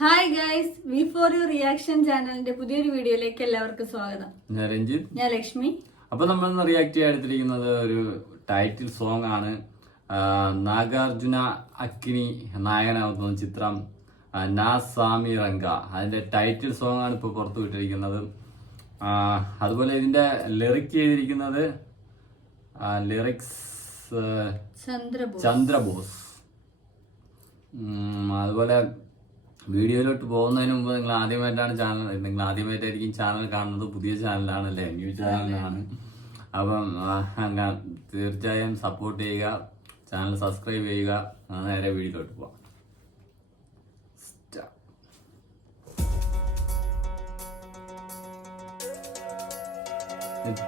Hi guys we for you reaction ചാനലിന്റെ പുതിയൊരു വീഡിയോയിലേക്ക് എല്ലാവർക്കും സ്വാഗതം. ഞാൻ രഞ്ജിത്ത്, ഞാൻ ലക്ഷ്മി. അപ്പൊ നമ്മൾ റിയാക്ട് ചെയ്യാൻ എടുത്തിരിക്കുന്നത് ഒരു ടൈറ്റിൽ സോങ് ആണ്. നാഗാർജുന അക്കിനി നായകനാവുന്ന ചിത്രം നാ സാമി റംഗ, അതിന്റെ ടൈറ്റിൽ സോങ് ആണ് ഇപ്പൊ പുറത്തു വിട്ടിരിക്കുന്നത്. അതുപോലെ ഇതിന്റെ ലിറിക് ചെയ്തിരിക്കുന്നത് ലിറിക്സ് ചന്ദ്രബോസ്. അതുപോലെ വീഡിയോയിലോട്ട് പോകുന്നതിന് മുമ്പ് നിങ്ങൾ ആദ്യമായിട്ടായിരിക്കും ചാനൽ കാണുന്നത്. പുതിയ ചാനലാണല്ലേ, ന്യൂ ചാനലാണ്. അപ്പം തീർച്ചയായും സപ്പോർട്ട് ചെയ്യുക, ചാനൽ സബ്സ്ക്രൈബ് ചെയ്യുക. നേരെ വീഡിയോയിലോട്ട് പോവാം.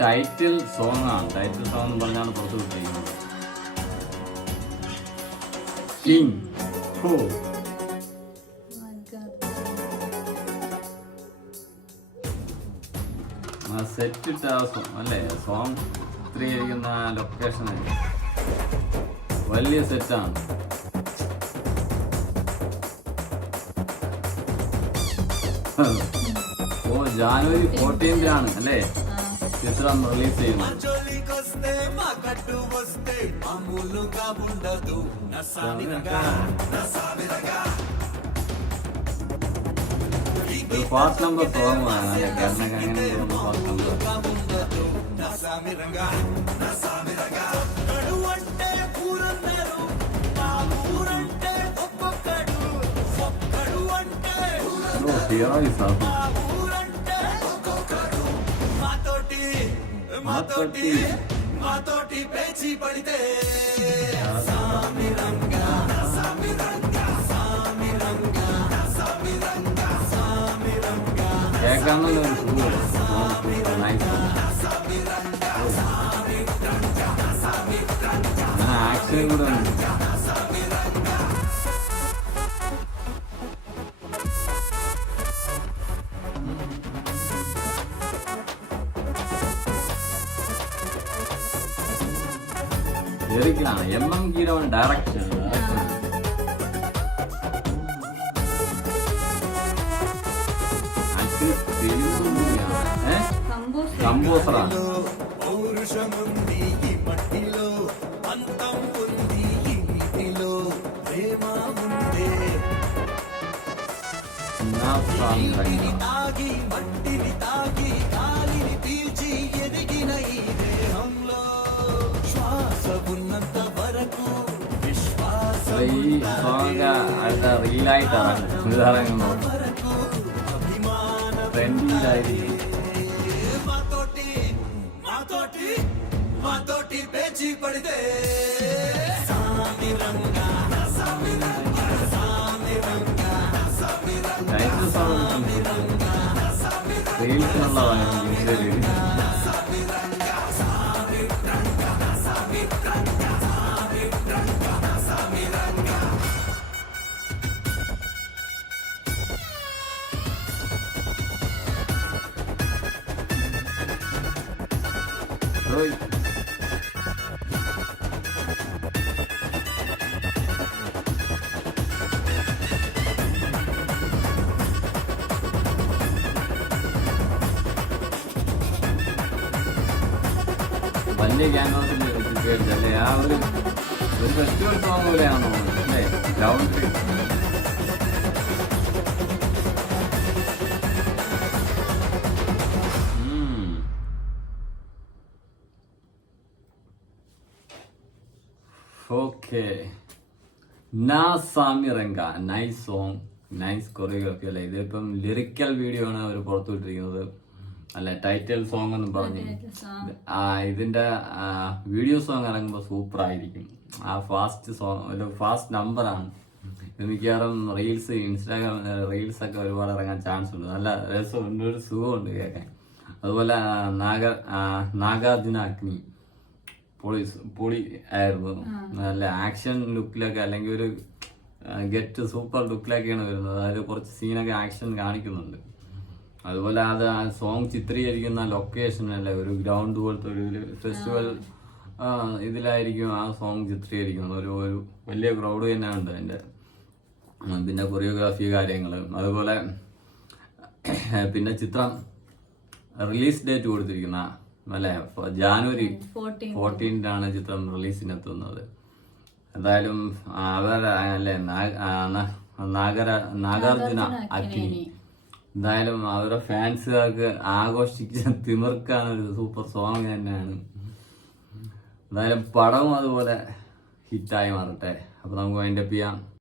ടൈറ്റിൽ സോങ് ആണ്. ടൈറ്റിൽ സോങ് എന്ന് പറഞ്ഞാണ് പുറത്തു വിട്ടിരിക്കുന്നത്. സെറ്റ് ഇട്ട അല്ലേ, സോങ് ചിത്രീകരിക്കുന്ന ലൊക്കേഷൻ വലിയ സെറ്റാണ്. ജാനുവരി 14 അല്ലേ ചിത്രം റിലീസ് ചെയ്യുന്നത്. ഫാസ്റ്റ് നമ്പർ സോങ് ആണ്. మాతోటి పేచి పడితే കേൾക്കാനുള്ള ആക്ഷൻ കൂടെ ഉണ്ട്. ലിറിക്കാണ് MM ഗീരവൻ ഡയറക്ഷൻ. కంపోజర్ పౌరుషముంది ఈ మట్టిలో, అంతం ఉంది ఈ నీటిలో, ప్రేమ ఉందే తాగి మట్టిని తాగి గాలిని పీల్చి ఎదిగిన ఈ దేహంలో శ్వాస ఉన్నంత వరకు విశ్వాసం റീലായിട്ടാണ് ട്രെൻഡിലായിരിക്കും. మాతోటి పేచి పడితే വലിയ ക്യാൻവാസിന്റെ അല്ലേ, ആ ഒരു ഫെസ്റ്റിവൽ സോങ് പോലെയാണെന്ന് തോന്നുന്നു അല്ലേ. Ground okay. നാ സാമി റംഗ, നൈസ് സോങ്, നൈസ് കൊറിയോഗ്രാഫി അല്ലേ. ഇതിപ്പം ലിറിക്കൽ വീഡിയോ ആണ് അവർ പുറത്തുവിട്ടിരിക്കുന്നത് അല്ല, ടൈറ്റിൽ സോങ് എന്ന് പറഞ്ഞു. ഇതിന്റെ വീഡിയോ സോങ് ഇറങ്ങുമ്പോൾ സൂപ്പർ ആയിരിക്കും. ആ ഫാസ്റ്റ് സോങ് ഒരു ഫാസ്റ്റ് നമ്പറാണ്. ഇത് മിക്കവാറും റീൽസ്, ഇൻസ്റ്റാഗ്രാം റീൽസ് ഒക്കെ ഒരുപാട് ഇറങ്ങാൻ ചാൻസ് ഉണ്ട്. നല്ല രസമുണ്ട്, ഒരു സുഖമുണ്ട് കേൾക്കാൻ. അതുപോലെ നാഗാർജുന അഗ്നി പൊളി ആയിരുന്നു. നല്ല ആക്ഷൻ ലുക്കിലൊക്കെ, അല്ലെങ്കിൽ ഒരു ഗെറ്റ് സൂപ്പർ ലുക്കിലൊക്കെയാണ് വരുന്നത്. അതിൽ കുറച്ച് സീനൊക്കെ ആക്ഷൻ കാണിക്കുന്നുണ്ട്. അതുപോലെ അത് ആ സോങ് ചിത്രീകരിക്കുന്ന ലൊക്കേഷൻ അല്ലേ, ഒരു ഗ്രൗണ്ട് പോലത്തെ ഒരു ഫെസ്റ്റിവൽ ഇതിലായിരിക്കും ആ സോങ് ചിത്രീകരിക്കുന്നത്. ഒരു വലിയ ക്രൗഡ് തന്നെ ഉണ്ട് അതിൻ്റെ. പിന്നെ കൊറിയോഗ്രാഫി കാര്യങ്ങൾ, അതുപോലെ പിന്നെ ചിത്രം റിലീസ് ഡേറ്റ് കൊടുത്തിരിക്കുന്ന അല്ലെ ജാനുവരി 14-നാണ് ചിത്രം റിലീസിനെത്തുന്നത്. എന്തായാലും അല്ലേ നാഗാർജുന അക്നി എന്തായാലും അവരുടെ ഫാൻസുകാർക്ക് ആഘോഷിച്ച് തിമിർക്കാൻ ഒരു സൂപ്പർ സോങ് തന്നെയാണ്. എന്തായാലും പടവും അതുപോലെ ഹിറ്റായി മാറട്ടെ. അപ്പൊ നമുക്ക് വൈൻഡപ്പ് ചെയ്യാം.